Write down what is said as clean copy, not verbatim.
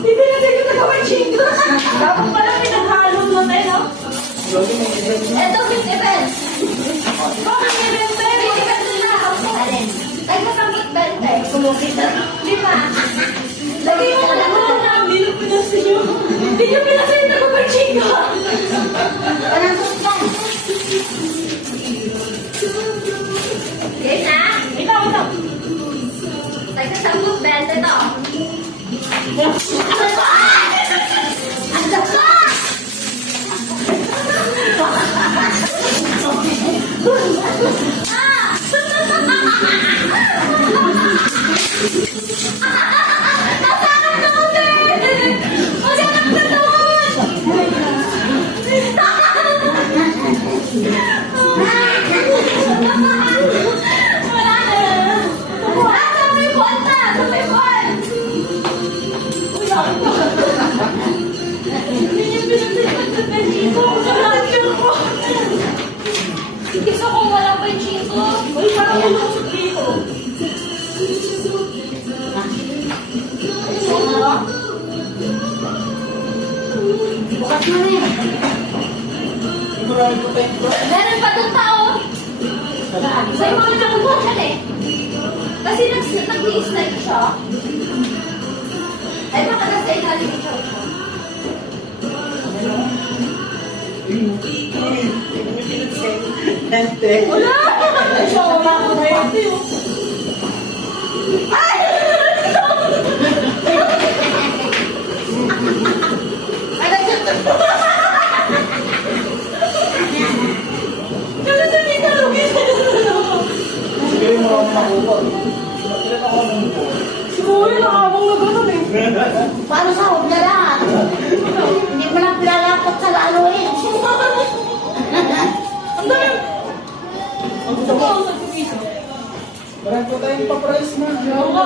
Hindi na tayo nagawin chingo. Dapat pala pinaghalo mo tayo, no? Ito, 50 pence. Bakit 50 pence? 50 pence na ako. Ay, kasambot 20. Kumukit na. 5. Lagay mo na lang na. Hindi nyo pinasayo. Hindi nyo pinasayo nagawin chingo. Anong suspan? Okay na? Ikaw. Ay, kasambot 20 to. Gusto ko wala pa yung chinko. Uy, parang malusot dito. Bukas mo na yan. Meron pa itong tao. Sa'yo mga nakabuhan eh. Kasi nag-i-slide siya. Ay, baka nasa ilalim yung chow siya. Wala! Siya, wala ko na yun. Ay! Ay, nagsato. Kaya sa hindi ka lugis. Sige mo ako makuha. Ilan ako makuha? Siguro nakabang na gano'n eh. Paano sa huwag na lahat? Hindi mo lang pilalapot sa lalo eh. Ang dami. Ang dami. Marami po tayong pa-price na. Oo nga,